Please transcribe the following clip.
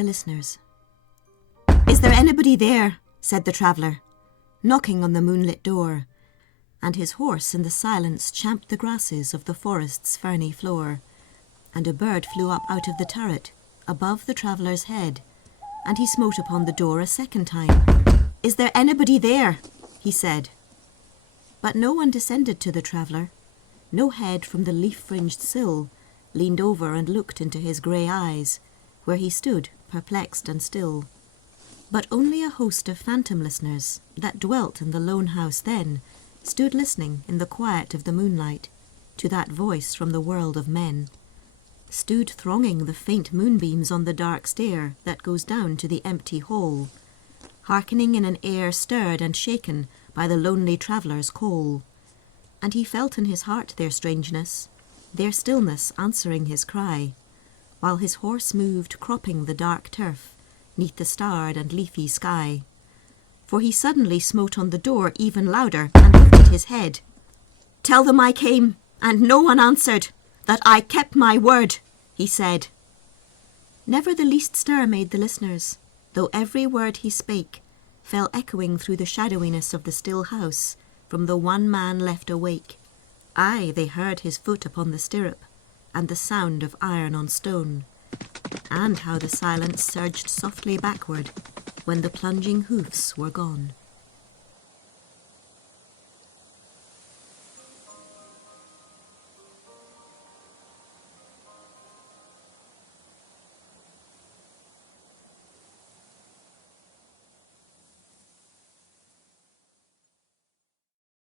the listeners. "Is there anybody there?" said the traveller, knocking on the moonlit door, and his horse in the silence champed the grasses of the forest's ferny floor, and a bird flew up out of the turret above the traveller's head, and he smote upon the door a second time. "Is there anybody there?" he said. But no one descended to the traveller. No head from the leaf-fringed sill leaned over and looked into his grey eyes, where he stood perplexed and still. But only a host of phantom listeners that dwelt in the lone house then stood listening in the quiet of the moonlight to that voice from the world of men, stood thronging the faint moonbeams on the dark stair that goes down to the empty hall, hearkening in an air stirred and shaken by the lonely traveller's call. And he felt in his heart their strangeness, their stillness answering his cry, while his horse moved cropping the dark turf neath the starred and leafy sky. For he suddenly smote on the door even louder and lifted his head. "Tell them I came, and no one answered, that I kept my word," he said. Never the least stir made the listeners, though every word he spake fell echoing through the shadowiness of the still house from the one man left awake. Aye, they heard his foot upon the stirrup, and the sound of iron on stone, and how the silence surged softly backward when the plunging hoofs were gone.